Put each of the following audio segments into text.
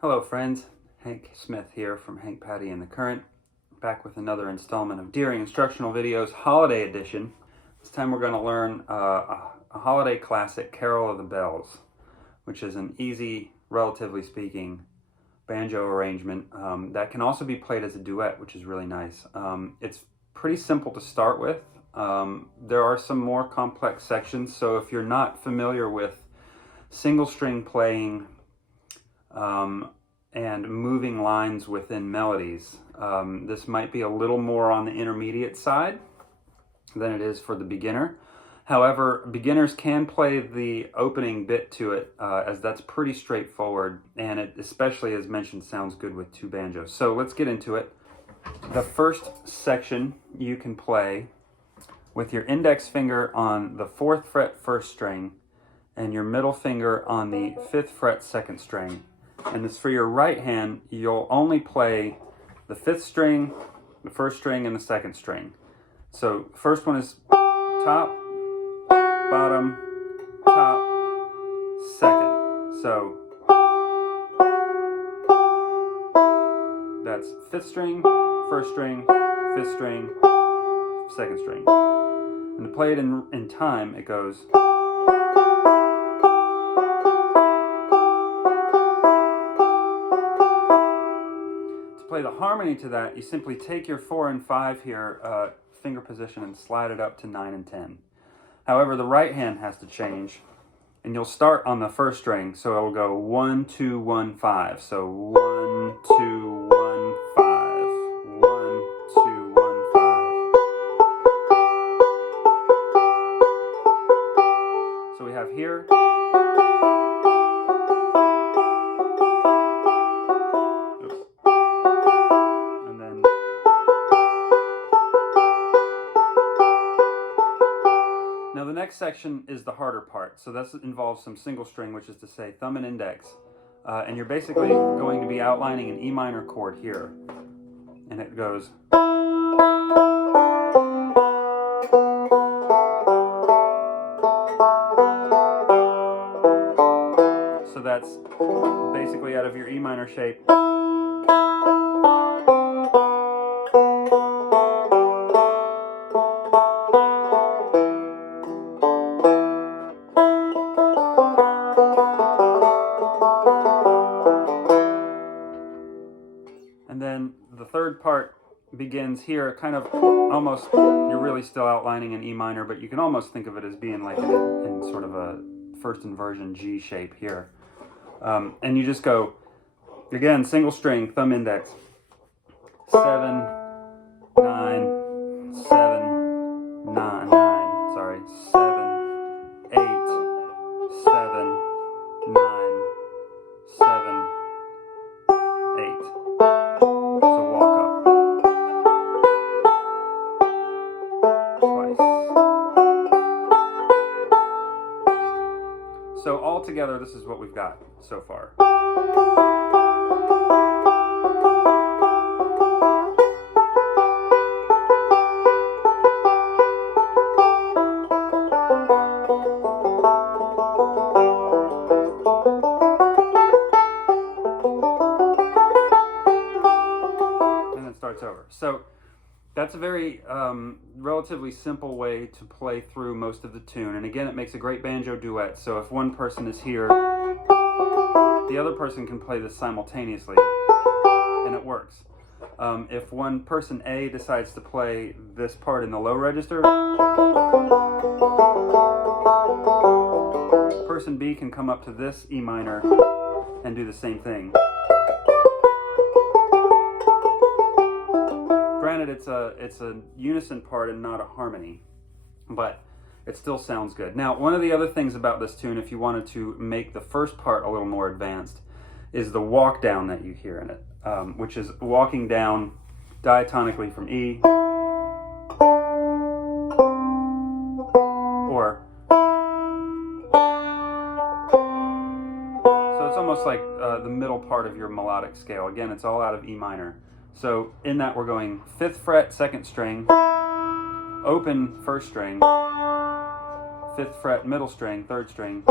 Hello friends, Hank Smith here from Hank Patty and the Current, back with another installment of Deering Instructional Videos Holiday Edition. This time we're going to learn a holiday classic, Carol of the Bells, which is an easy, relatively speaking, banjo arrangement that can also be played as a duet, which is really nice. It's pretty simple to start with. There are some more complex sections, so if you're not familiar with single string playing and moving lines within melodies, this might be a little more on the intermediate side than it is for the beginner. However, beginners can play the opening bit to it, as that's pretty straightforward, and it, especially as mentioned, sounds good with two banjos. So let's get into it. The first section you can play with your index finger on the 4th fret 1st string and your middle finger on the 5th fret 2nd string. And as for your right hand, you'll only play the 5th string, the 1st string, and the 2nd string. So first one is top, bottom, top, 2nd. So that's 5th string, 1st string, 5th string, 2nd string. And to play it in time, it goes. Play the harmony to that, you simply take your 4 and 5 here, finger position, and slide it up to 9 and 10. However, the right hand has to change, and you'll start on the 1st string, so it'll go 1, 2, 1, 5. So 1, 2, 1, 5. 1, 2, 1, 5. So we have here. Now the next section is the harder part. So this involves some single string, which is to say thumb and index. And you're basically going to be outlining an E minor chord here. And it goes. So that's basically out of your E minor shape. And then the third part begins here, kind of almost, you're really still outlining an E minor, but you can almost think of it as being like in sort of a first inversion G shape here. And you just go, again, single string, thumb index, 7, 9, 7, 9, 9, sorry, 7, 8, 7, 9, 7, 8. So walk up. Twice. So all together, this is what we've got so far. Over. So that's a very relatively simple way to play through most of the tune, and again, it makes a great banjo duet. So if one person is here, the other person can play this simultaneously, and it works. If one person A decides to play this part in the low register, person B can come up to this E minor and do the same thing. Granted, it's a unison part and not a harmony, but it still sounds good. Now, one of the other things about this tune, if you wanted to make the first part a little more advanced, is the walk down that you hear in it, which is walking down diatonically from E, or so it's almost like the middle part of your melodic scale. Again, it's all out of E minor. So in that we're going 5th fret 2nd string, open 1st string, 5th fret middle string, 3rd string,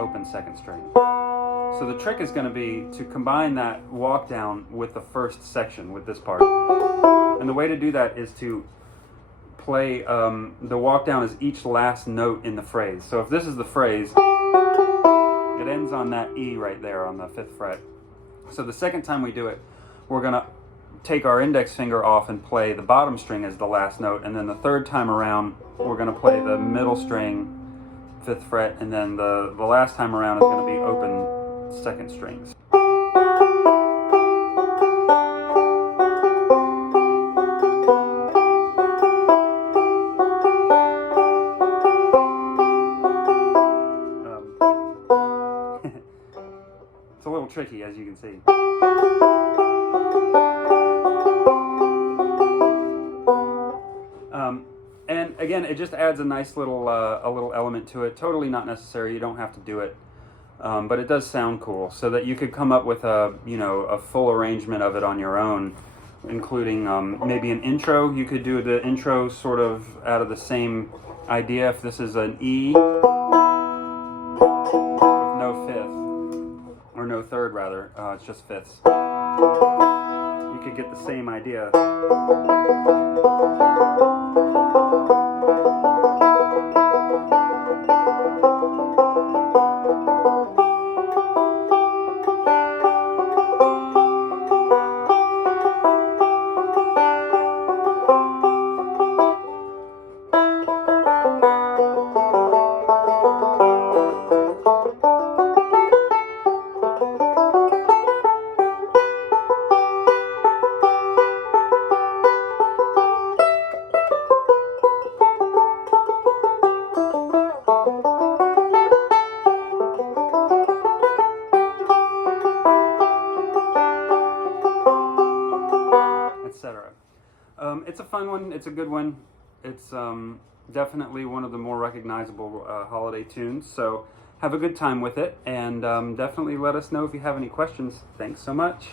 open 2nd string. So the trick is going to be to combine that walk down with the first section, with this part. And the way to do that is to play the walk down as each last note in the phrase. So if this is the phrase, it ends on that E right there on the 5th fret. So the second time we do it, we're going to take our index finger off and play the bottom string as the last note, and then the third time around we're going to play the middle string, 5th fret, and then the last time around is going to be open 2nd strings. It's a little tricky, as you can see. And again, it just adds a nice little element to it. Totally not necessary. You don't have to do it, but it does sound cool. So that you could come up with a full arrangement of it on your own, including maybe an intro. You could do the intro sort of out of the same idea. If this is an E with no 5th, or no 3rd rather, it's just 5ths. You could get the same idea. Etc. It's a fun one. It's a good one. It's definitely one of the more recognizable holiday tunes. So have a good time with it, and definitely let us know if you have any questions. Thanks so much.